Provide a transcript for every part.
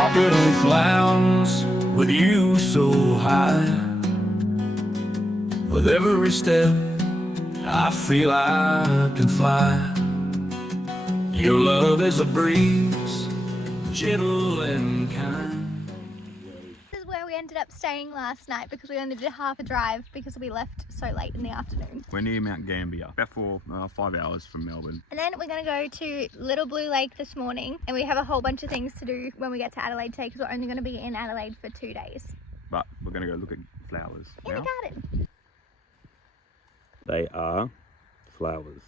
walking on clouds with you so high. With every step I feel I can fly. Your love is a breeze, gentle and kind. This is where we ended up staying last night because we only did half a drive because we left so late in the afternoon. We're near Mount Gambier, about 5 hours from Melbourne. And then we're going to go to Little Blue Lake this morning, and we have a whole bunch of things to do when we get to Adelaide today because we're only going to be in Adelaide for 2 days. But we're going to go look at flowers In now. the garden. They are flowers.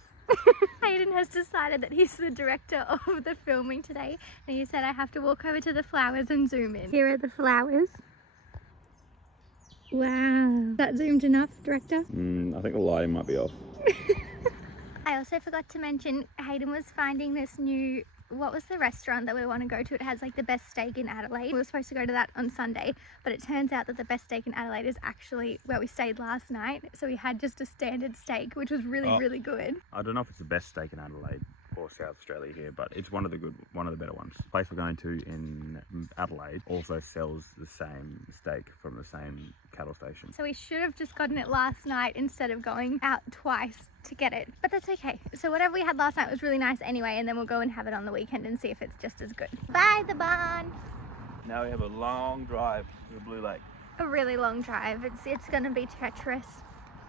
Hayden has decided that he's the director of the filming today, and he said I have to walk over to the flowers and zoom in. Here are the flowers. Wow. Is that zoomed enough, director? I think the lighting might be off. I also forgot to mention Hayden was finding this new, what was the restaurant that we want to go to? It has like the best steak in Adelaide. We were supposed to go to that on Sunday, but it turns out that the best steak in Adelaide is actually where we stayed last night. So we had just a standard steak, which was really good. I don't know if it's the best steak in Adelaide or South Australia here, but it's one of the better ones. The place we're going to in Adelaide also sells the same steak from the same cattle station. So we should have just gotten it last night instead of going out twice to get it, but that's okay. So whatever we had last night was really nice anyway, and then we'll go and have it on the weekend and see if it's just as good. Bye, the barn. Now we have a long drive to the Blue Lake. A really long drive. It's gonna be treacherous.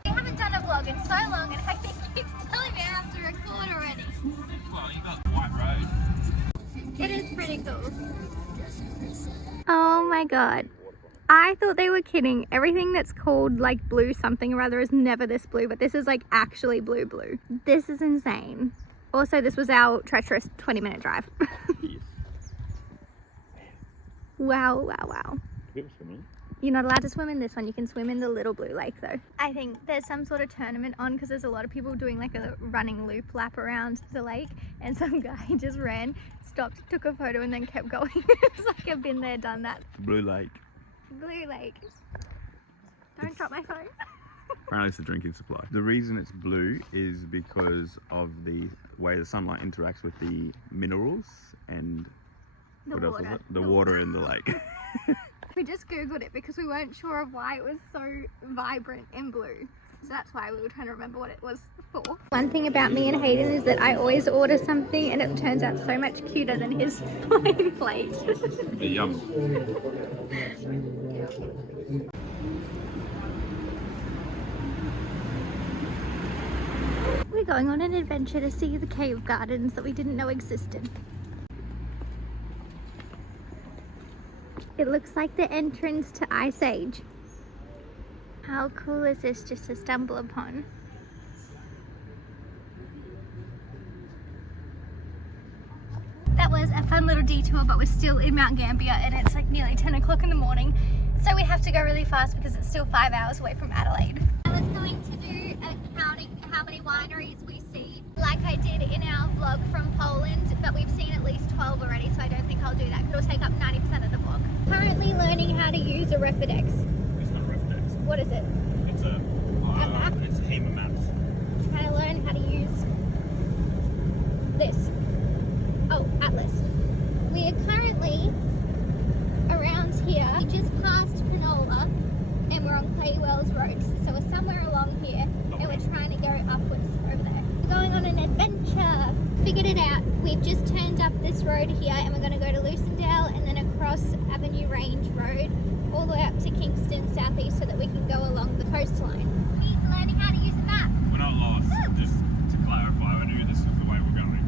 We haven't done a vlog in so long, and I think keeps telling me I have to record already. Well, you got white road. It is pretty cool. Oh my god. I thought they were kidding. Everything that's called like blue something or other is never this blue, but this is like actually blue. This is insane. Also, this was our treacherous 20-minute drive. Yes. Wow. People swimming. You're not allowed to swim in this one. You can swim in the Little Blue Lake though. I think there's some sort of tournament on because there's a lot of people doing like a running loop lap around the lake, and some guy just ran, stopped, took a photo and then kept going. It's like I've been there, done that. Blue Lake. Blue Lake. Don't drop my phone. Apparently it's the drinking supply. The reason it's blue is because of the way the sunlight interacts with the minerals and The what else water. was it? The water in the lake. We just googled it because we weren't sure of why it was so vibrant in blue. So that's why we were trying to remember what it was for. One thing about me and Hayden is that I always order something and it turns out so much cuter than his plain plate. Yum. We're going on an adventure to see the cave gardens that we didn't know existed. It looks like the entrance to Ice Age. How cool is this just to stumble upon? That was a fun little detour, but we're still in Mount Gambier and it's like nearly 10 o'clock in the morning. So we have to go really fast because it's still 5 hours away from Adelaide. I was going to do a counting how many wineries we see, like I did in our vlog from Poland, but we've seen at least 12 already, so I don't think I'll do that because it'll take up 90% of the vlog. Currently learning how to use a Refidex. It's not Refidex. What is it? It's a map? It's HEMA maps. Trying to learn how to use this. Oh, Atlas. We are currently around here. We just passed Penola and we're on Clay Wells Road. So we're somewhere along here and we're trying to go upwards over there. We're going on an adventure. Figured it out. We've just turned up this road here and we're going to go to Lucindale and then across Avenue Range Road all the way up to Kingston Southeast so that we can go along the coastline. He's learning how to use a map. We're not lost. Just to clarify, we knew this is the way we're going.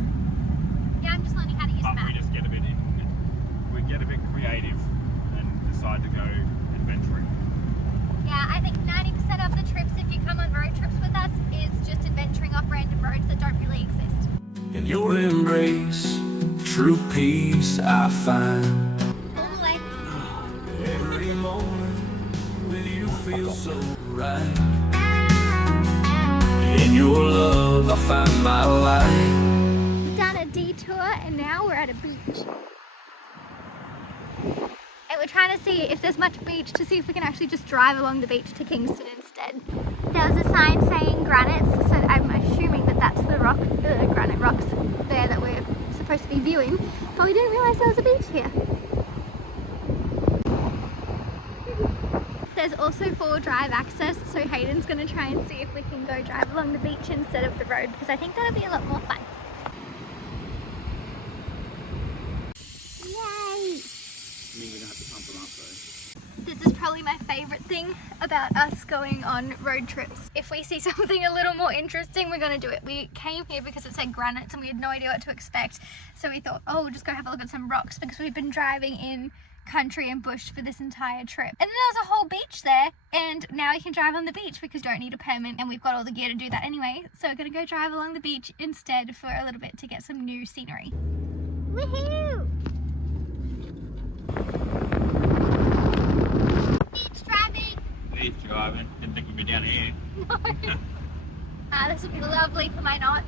Yeah, I'm just learning how to use a But map. we just get a bit creative and decide to go adventuring. Yeah, I think 90% of the trips, if you come on road trips with us, is just adventuring off random roads that don't really exist. In your embrace, true peace I find. All the way. Every moment when you feel so right. In your love I find my light. We've done a detour and now we're at a beach. And we're trying to see if there's much beach to see if we can actually just drive along the beach to Kingston instead. There was a sign saying granites, so I'm assuming that that's the rock, the granite rocks there that we're supposed to be viewing. But we didn't realise there was a beach here. There's also 4 drive access, so Hayden's going to try and see if we can go drive along the beach instead of the road, because I think that'll be a lot more fun. Yay! Means we're gonna have to pump them up though. This is probably my favourite thing about us going on road trips. If we see something a little more interesting, we're going to do it. We came here because it said granites and we had no idea what to expect. So we thought, oh, we'll just go have a look at some rocks, because we've been driving in country and bush for this entire trip. And then there was a whole beach there, and now you can drive on the beach because you don't need a permit, and we've got all the gear to do that anyway. So we're going to go drive along the beach instead for a little bit to get some new scenery. Woohoo! Beach driving! Beach driving. Didn't think we'd be down here. No. This will be lovely for my knots.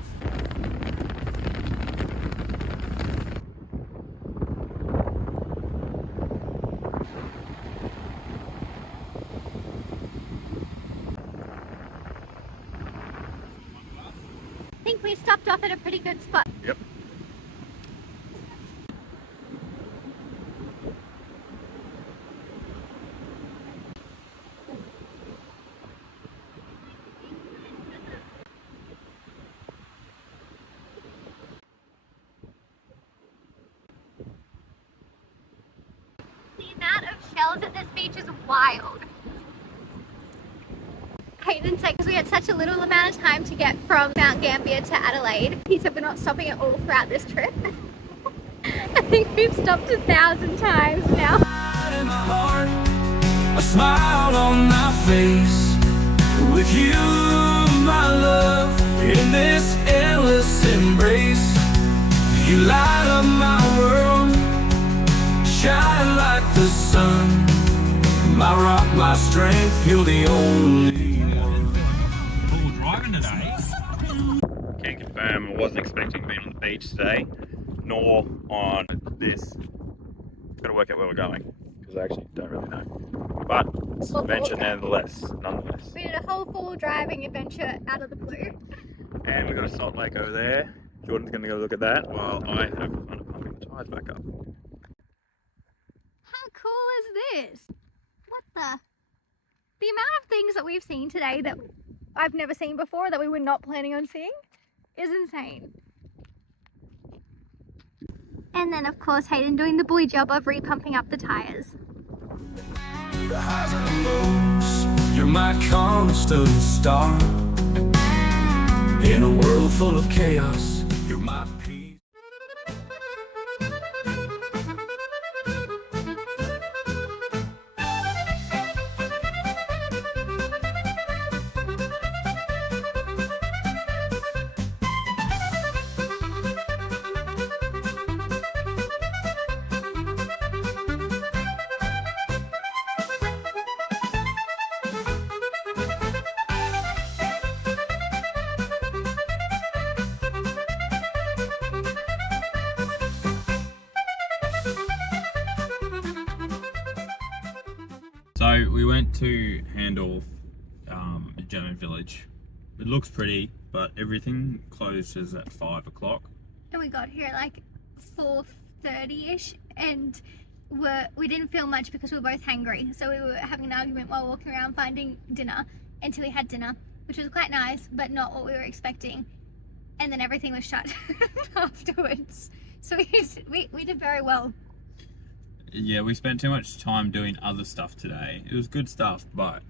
I think we stopped off at a pretty good spot. Yep. The amount of shells at this beach is wild. Hayden said because we had such a little amount of time to get from Mount Gambier to Adelaide, he said we're not stopping at all throughout this trip. I think we've stopped 1,000 times now. In my heart, a smile on my face. With you, my love, in this endless embrace. You light up my world, shine like the sun. My rock, my strength, you're the only one. Full driving today. Can confirm I wasn't expecting to be on the beach today, nor on this. Got to work out where we're going, because I actually don't really know. But it's an adventure nonetheless. We did a whole full driving adventure out of the blue. And we've got a salt lake over there. Jordan's going to go look at that while I have fun pumping the tyres back up. How cool is this? What the amount of things that we've seen today that I've never seen before that we were not planning on seeing is insane. And then of course Hayden doing the boy job of repumping up the tyres. The highs and the lows, you're my constant star. In a world full of chaos, you're my peace. So we went to Hahndorf, a German village. It looks pretty, but everything closes at 5 o'clock. And we got here at like 4:30ish, and we didn't feel much because we were both hungry. So we were having an argument while walking around finding dinner until we had dinner, which was quite nice, but not what we were expecting. And then everything was shut afterwards. So we did very well. Yeah, we spent too much time doing other stuff today. It was good stuff, but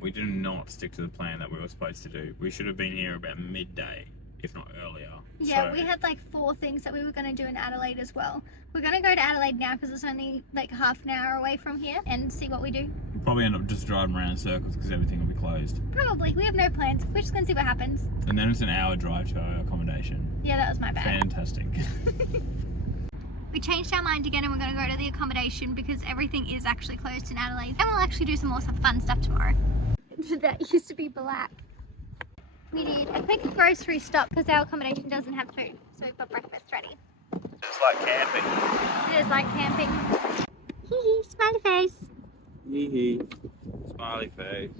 we did not stick to the plan that we were supposed to do. We should have been here about midday, if not earlier. Yeah, So, we had like 4 things that we were going to do in Adelaide as well. We're going to go to Adelaide now because it's only like half an hour away from here, and see what we do. we'll probably end up just driving around in circles because everything will be closed. Probably. We have no plans. We're just going to see what happens. And then it's an hour drive to our accommodation. Yeah, that was my bad. Fantastic. We changed our mind again and we're going to go to the accommodation because everything is actually closed in Adelaide. And we'll actually do some more fun stuff tomorrow. That used to be black. We did a quick grocery stop because our accommodation doesn't have food. So we've got breakfast ready. It's like camping. It is like camping. Hee hee, smiley face. Hee smiley face.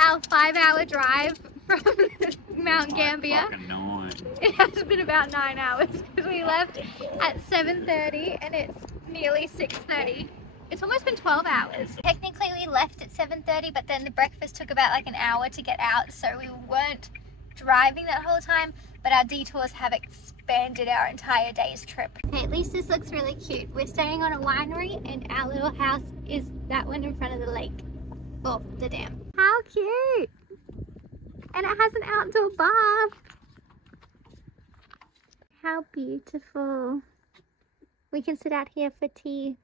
Our 5-hour drive from Mount Gambier. Fucking 9. It has been about 9 hours because we left at 7:30 and it's nearly 6:30. It's almost been 12 hours. Technically we left at 7:30, but then the breakfast took about like an hour to get out, so we weren't driving that whole time, but our detours have expanded our entire day's trip. Okay, at least this looks really cute. We're staying on a winery and our little house is that one in front of the lake. Oh, the dam. How cute! And it has an outdoor bath. How beautiful. We can sit out here for tea.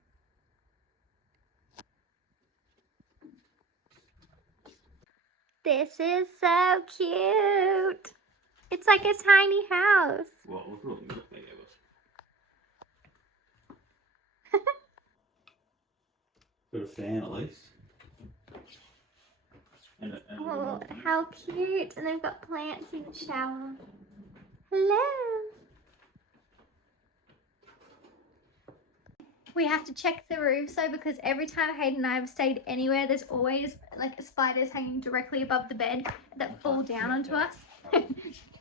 This is so cute. It's like a tiny house. Well, look what they gave us. Got a fan at least. Oh, how cute. And they've got plants in the shower. Hello. We have to check the roof though, because every time Hayden and I have stayed anywhere, there's always like spiders hanging directly above the bed that fall down onto us.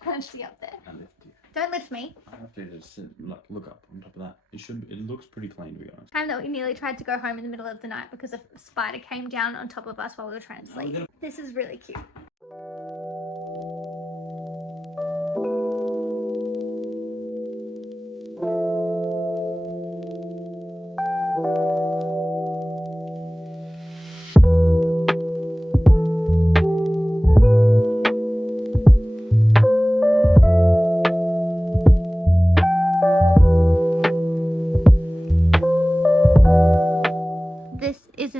Can't see up there. Don't lift me. I have to just look up on top of that. It looks pretty clean, to be honest. Time that we nearly tried to go home in the middle of the night because a spider came down on top of us while we were trying to sleep. This is really cute.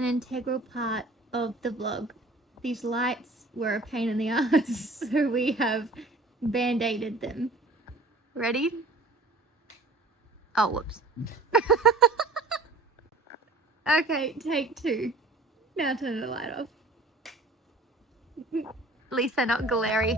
Integral part of the vlog. These lights were a pain in the ass, so we have band-aided them. Ready? Oh, whoops. Okay, take two. Now turn the light off. At least they're not glary.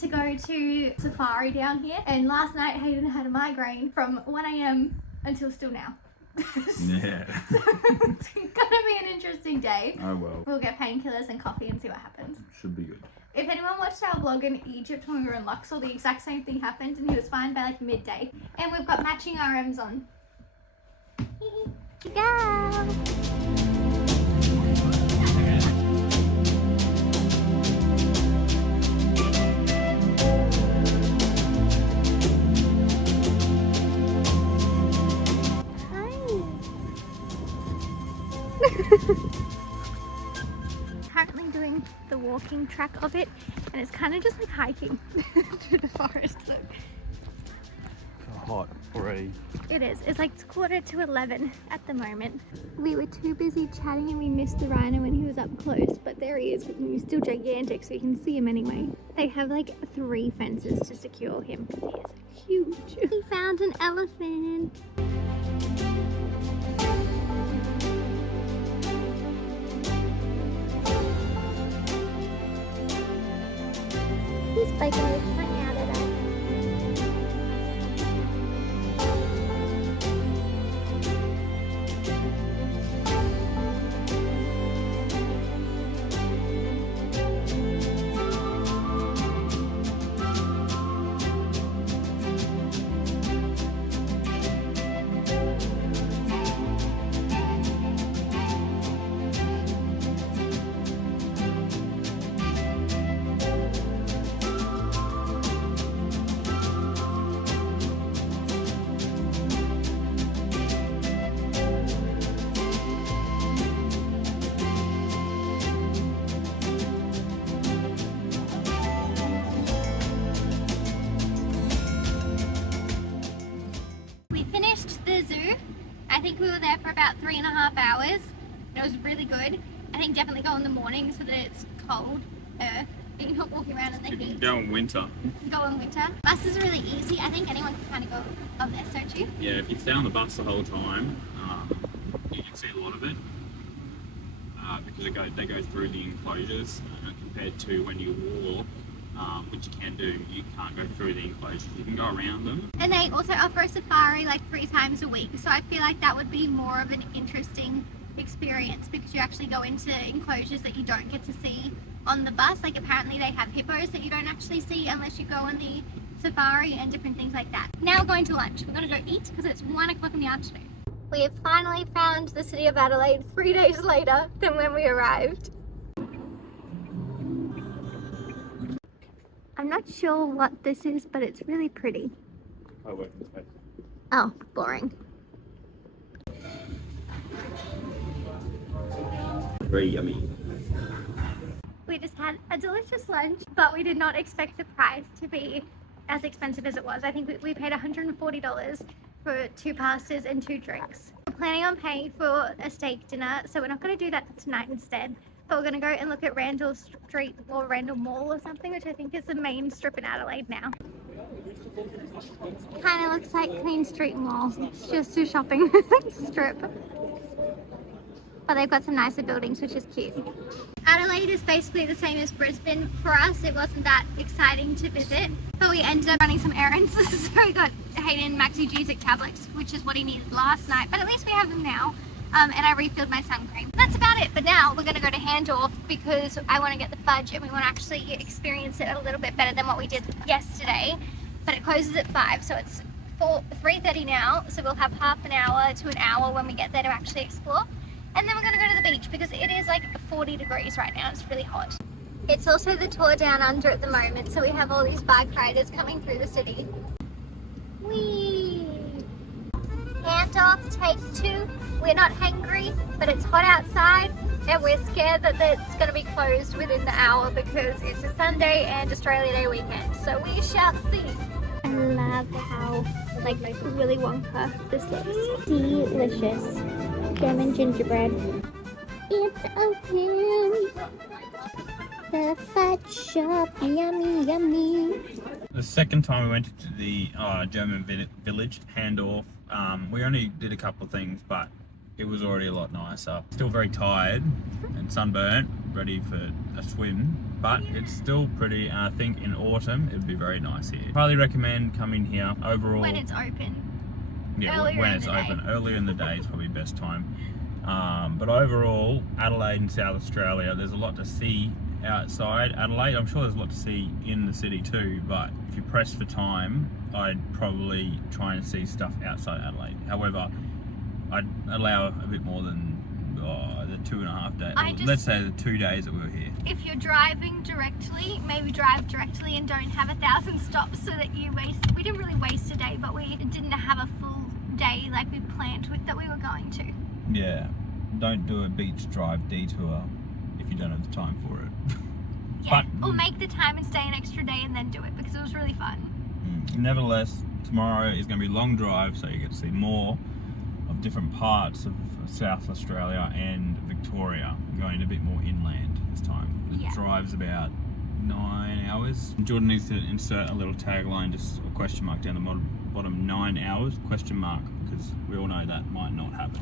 To go to safari down here, and last night Hayden had a migraine from 1 AM until still now. Yeah. So it's gonna be an interesting day. Oh well. We'll get painkillers and coffee and see what happens. Should be good. If anyone watched our vlog in Egypt when we were in Luxor, the exact same thing happened and he was fine by like midday. And we've got matching RMs on. Go! Currently doing the walking track of it, and it's kind of just like hiking through the forest. Look, Hot already. it is. It's like 11:15 at the moment. We were too busy chatting and we missed the rhino when he was up close, but there he is. He's still gigantic, so you can see him anyway. They have like 3 fences to secure him because he is huge. We found an elephant. He's spiking his tongue out at us. I think we were there for about 3.5 hours. It was really good. I think definitely go in the morning so that it's cold. You're not walking around in the heat. Go in winter. Go in winter. Buses are really easy. I think anyone can kind of go on this, don't you? Yeah, if you stay on the bus the whole time, you can see a lot of it because they go through the enclosures compared to when you walk. which you can do. You can't go through the enclosures, you can go around them. And they also offer a safari like 3 times a week, so I feel like that would be more of an interesting experience because you actually go into enclosures that you don't get to see on the bus. Like apparently they have hippos that you don't actually see unless you go on the safari and different things like that. Now we're going to lunch. We're going to go eat because it's 1 o'clock in the afternoon. We have finally found the city of Adelaide 3 days later than when we arrived. I'm not sure what this is, but it's really pretty. Oh, boring. Very yummy. We just had a delicious lunch, but we did not expect the price to be as expensive as it was. I think we paid $140 for 2 pastas and 2 drinks. We're planning on paying for a steak dinner, so we're not going to do that tonight instead. But we're going to go and look at Randel Street or Randel Mall or something, which I think is the main strip in Adelaide now. Kind of looks like Queen Street Mall. It's just a shopping strip. But they've got some nicer buildings, which is cute. Adelaide is basically the same as Brisbane. For us, it wasn't that exciting to visit, but we ended up running some errands. So we got Hayden Maxigesic tablets, which is what he needed last night, but at least we have them now. And I refilled my sun cream. That's about it, but now we're gonna go to Hahndorf because I wanna get the fudge and we wanna actually experience it a little bit better than what we did yesterday. But it closes at 5, so it's 3:30 now, so we'll have half an hour to an hour when we get there to actually explore. And then we're gonna go to the beach because it is like 40 degrees right now. It's really hot. It's also the tour down under at the moment, so we have all these bike riders coming through the city. Whee! Hahndorf, take 2. We're not hungry, but it's hot outside, and we're scared that it's gonna be closed within the hour because it's a Sunday and Australia Day weekend. So we shall see. I love how like Willy Wonka this looks. Delicious. German gingerbread. It's open. The fudge shop. Yummy, yummy. The second time we went to the German village, Hahndorf, we only did a couple of things, but it was already a lot nicer. Still very tired and sunburnt, ready for a swim, but it's still pretty, and I think in autumn it would be very nice here. Highly recommend coming here overall. When it's open. Yeah, Earlier when in it's the day. open. Earlier in the day is probably the best time. But overall, Adelaide and South Australia, there's a lot to see outside Adelaide. I'm sure there's a lot to see in the city too, but if you press for time, I'd probably try and see stuff outside Adelaide. However, I'd allow a bit more than the 2.5 days. Let's say the 2 days that we were here. If you're driving directly, maybe drive directly and don't have 1,000 stops so that you waste. We didn't really waste a day, but we didn't have a full day like we planned with that we were going to. Yeah, don't do a beach drive detour if you don't have the time for it. Yeah, or make the time and stay an extra day and then do it because it was really fun. Nevertheless, tomorrow is going to be a long drive, so you get to see more of different parts of South Australia and Victoria. I'm going a bit more inland this time. The drive's about 9 hours. Jordan needs to insert a little tagline, just a question mark down the bottom, 9 hours, question mark, because we all know that might not happen.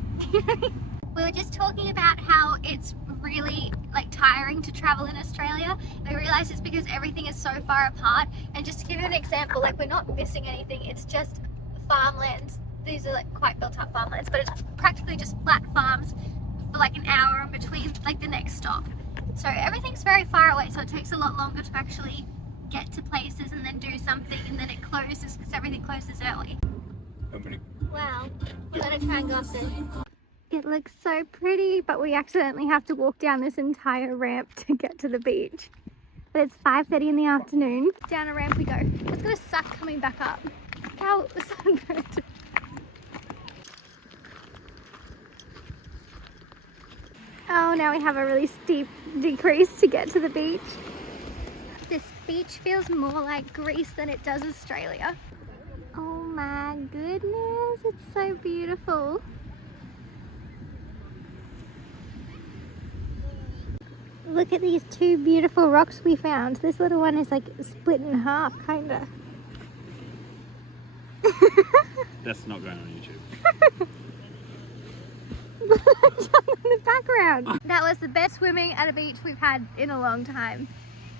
We were just talking about how it's really like tiring to travel in Australia. I realised it's because everything is so far apart, and just to give you an example, like we're not missing anything, it's just farmlands. These are like quite built up farmlands, but it's practically just flat farms for like an hour in between like the next stop. So everything's very far away, so it takes a lot longer to actually get to places and then do something, and then it closes because everything closes early. Wow, we're gonna try and go up there. It looks so pretty, but we accidentally have to walk down this entire ramp to get to the beach. But it's 5:30 in the afternoon. Down a ramp we go. It's gonna suck coming back up. How sunburned. Oh, now we have a really steep decrease to get to the beach. This beach feels more like Greece than it does Australia. Oh my goodness, it's so beautiful. Look at these 2 beautiful rocks we found. This little one is like split in half, kinda. That's not going on YouTube. In the background. That was the best swimming at a beach we've had in a long time.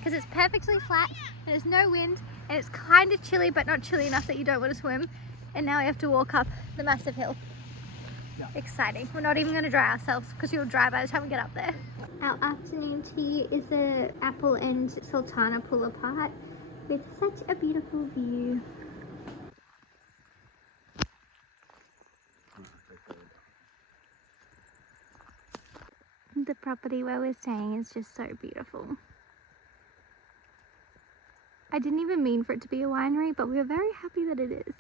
because it's perfectly flat, and there's no wind, and it's kind of chilly, but not chilly enough that you don't want to swim. And now we have to walk up the massive hill. Yeah. Exciting. We're not even going to dry ourselves because you'll dry by the time we get up there. Our afternoon tea is a apple and sultana pull apart with such a beautiful view. The property where we're staying is just so beautiful. I didn't even mean for it to be a winery, but we are very happy that it is.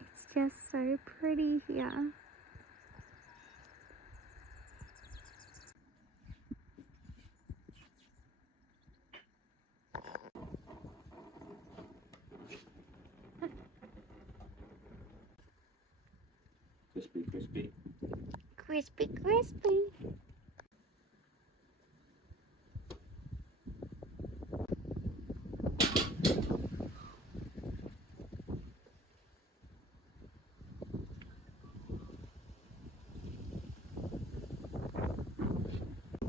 It's just so pretty here. Crispy, crispy. Crispy, crispy.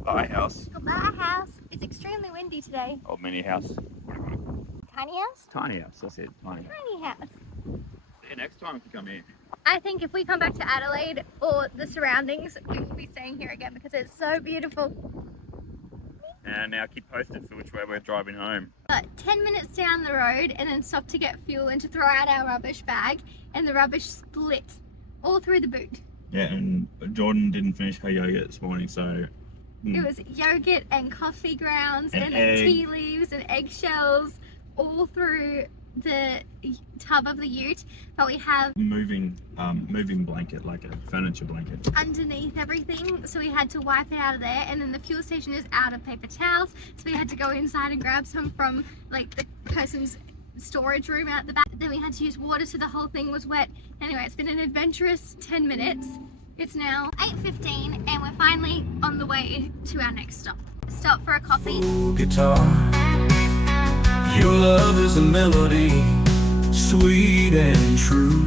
Bye house. Goodbye house. It's extremely windy today. Old mini house. What do you want? Tiny house? Tiny house, that's it. Tiny house. Tiny house. See you next time if you come here. I think if we come back to Adelaide or the surroundings, we will be staying here again because it's so beautiful. And now keep posted for which way we're driving home. 10 minutes down the road and then stop to get fuel and to throw out our rubbish bag, and the rubbish split all through the boot. Yeah, and Jordan didn't finish her yogurt this morning, so... It was yogurt and coffee grounds And and then egg. tea leaves and eggshells all through the tub of the ute, but we have moving blanket, like a furniture blanket. underneath everything, so we had to wipe it out of there, and then the fuel station is out of paper towels, so we had to go inside and grab some from like the person's storage room out the back. Then we had to use water, so the whole thing was wet. Anyway, it's been an adventurous 10 minutes. It's now 8:15 and we're finally on the way to our next stop. Stop for a coffee. Guitar, your love is a melody, sweet and true.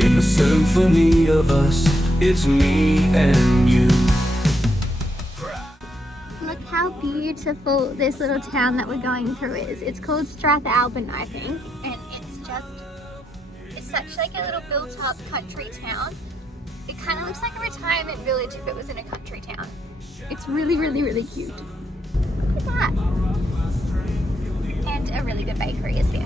In the symphony of us, it's me and you. Look how beautiful this little town that we're going through is. It's called Strathalbyn, I think, and it's such like a little built-up country town. It kind of looks like a retirement village if it was in a country town. It's really, really, really cute. Look at that. And a really good bakery is there.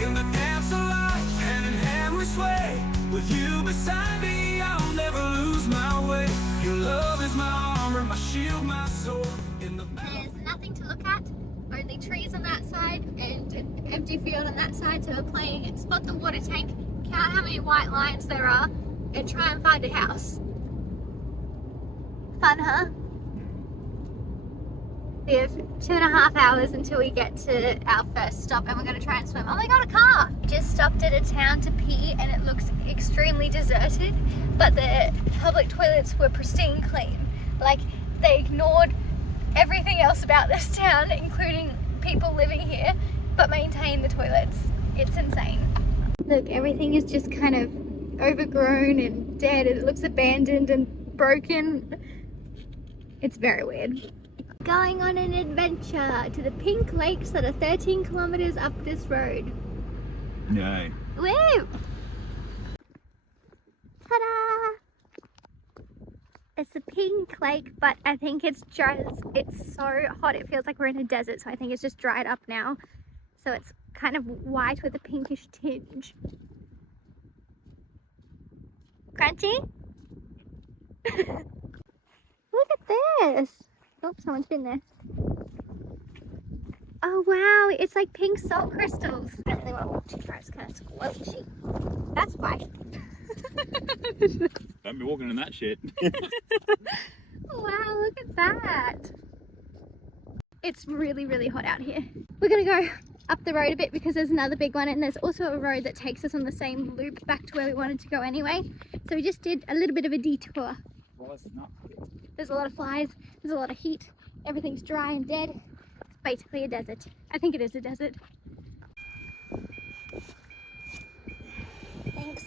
In the dance of life, hand in hand we sway. With you beside me, I'll never lose my way. Your love is my armor, my shield, my sword. In the There's nothing to look at, only trees on that side and an empty field on that side. So we're playing spot the water tank, count how many white lines there are, and try and find a house. Fun, huh? We have 2.5 hours until we get to our first stop, and we're going to try and swim. Oh my god, a car! Just stopped at a town to pee and it looks extremely deserted, but the public toilets were pristine clean. Like, they ignored everything else about this town, including people living here, but maintained the toilets. It's insane. Look, everything is just kind of overgrown and dead, and it looks abandoned and broken. It's very weird. Going on an adventure to the pink lakes that are 13 kilometers up this road. Yay. Woo! Ta-da! It's a pink lake, but I think it's so hot it feels like we're in a desert, so I think it's just dried up now. So it's kind of white with a pinkish tinge. Crunchy? Look at this! Oh, someone's been there. Oh wow, it's like pink salt crystals. I don't really want to walk too far, it's kind of squelchy. That's why. Don't be walking in that shit. Wow, look at that. It's really, really hot out here. We're gonna go up the road a bit because there's another big one, and there's also a road that takes us on the same loop back to where we wanted to go anyway. So we just did a little bit of a detour. Well, it's not. There's a lot of flies, there's a lot of heat, everything's dry and dead. basically a desert. I think it is a desert. Thanks.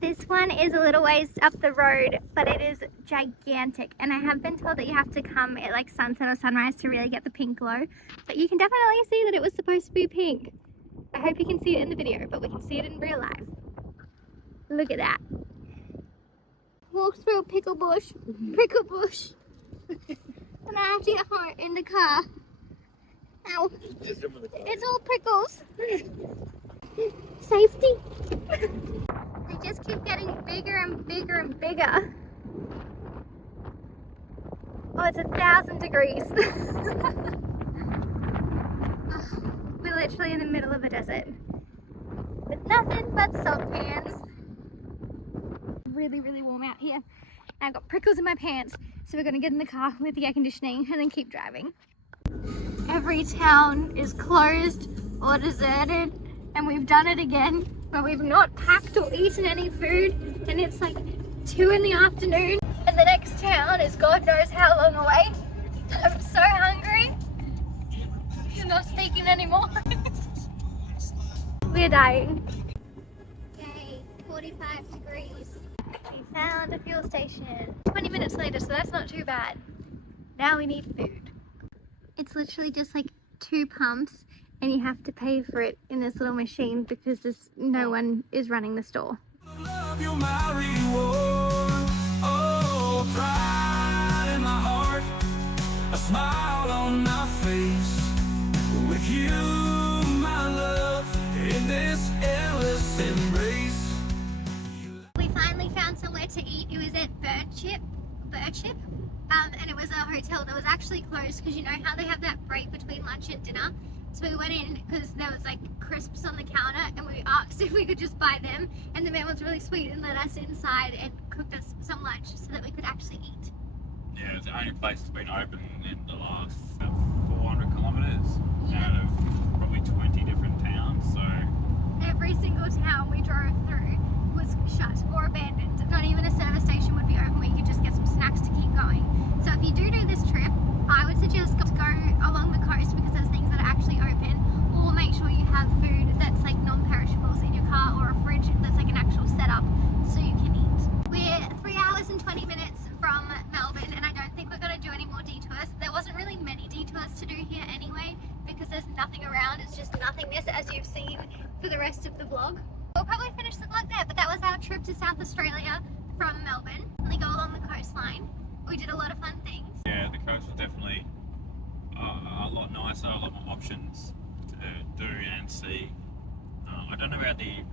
This one is a little ways up the road, but it is gigantic. And I have been told that you have to come at like sunset or sunrise to really get the pink glow. But you can definitely see that it was supposed to be pink. I hope you can see it in the video, but we can see it in real life. Look at that. Walk through a prickle bush. And I have to get home in the car. Ow. It's all prickles. Safety. They just keep getting bigger and bigger and bigger. Oh, it's 1,000 degrees. We're literally in the middle of a desert. With nothing but salt pans. Really, really warm out here. And I've got prickles in my pants. So we're gonna get in the car with the air conditioning and then keep driving. Every town is closed or deserted, and we've done it again, but we've not packed or eaten any food, and it's like 2 in the afternoon, and the next town is God knows how long away. I'm so hungry. I'm not speaking anymore. We're dying. Okay, 45 degrees. We found a fuel station. 20 minutes later, so that's not too bad. Now we need food. It's literally just like 2 pumps, and you have to pay for it in this little machine because no one is running the store. Love you, my reward. Oh, pride in my heart, a smile on my face. With you, my love, in this endless embrace. We finally found somewhere to eat. It was at Birchip, and it was a hotel that was actually closed because you know how they have that break between lunch and dinner. So we went in because there was like crisps on the counter, and we asked if we could just buy them, and the man was really sweet and let us inside and cooked us some lunch so that we could actually eat. Yeah, it's the only place that's been open in the last 400 kilometres out of probably 20 different towns, so... Every single town we drove through was shut or abandoned. Not even a service station would be open where you could just get some snacks to keep going. So if you do this trip, I would suggest go along the coast because there's things that are actually open, or make sure you have food that's like non-perishables in your car, or a fridge that's like an actual setup so you can eat. We're 3 hours and 20 minutes from Melbourne, and I don't think we're going to do any more detours. There wasn't really many detours to do here anyway because there's nothing around. It's just nothingness, as you've seen for the rest of the vlog. We'll probably finish the vlog there, but that was our trip to South Australia from Melbourne. We go along the coastline. We did a lot of fun things. Yeah, the coast was definitely a lot nicer, a lot more options to do and see. I don't know about the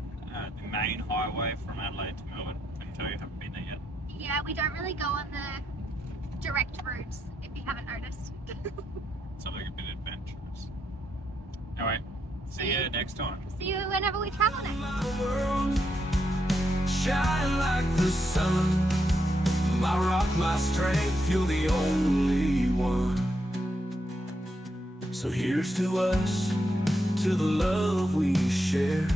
main highway from Adelaide to Melbourne. I can tell you haven't been there yet. Yeah, we don't really go on the direct routes, if you haven't noticed. Something a bit adventurous. Anyway, see you next time. See you whenever we travel next. My world shine like the sun. My rock, my strength, you're the only one. So here's to us, to the love we share.